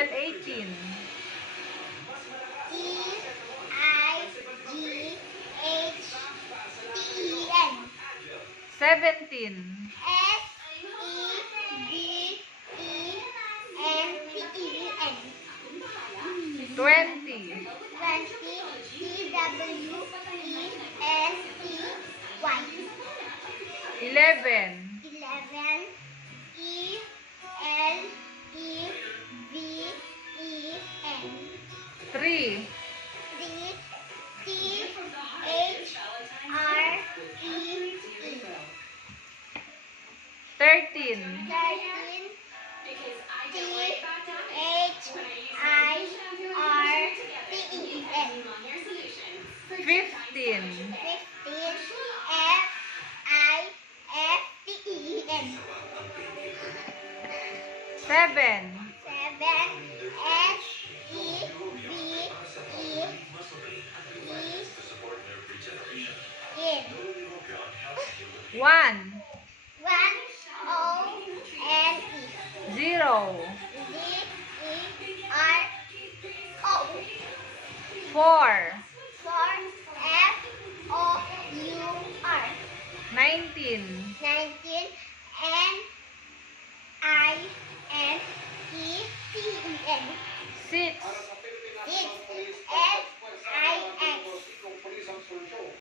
Spell 18. E-I-G-H-T-E-N. 17. S-E-V-E-N-T-E-N. 20. 20. T-W-E-N-T-Y. 11. 11. E-L-E-V-E-N. 3. 3. T-H-R-E-E. 13. 13. T-H-I-R-T-E-N. 15. 15. F-I-F-T-E-N. 7. 7. S-E-V-E-N. 1. 1. O-N-E. 0. Z-E-R-O. 4. 4. F-O-U-R. 19. 19. N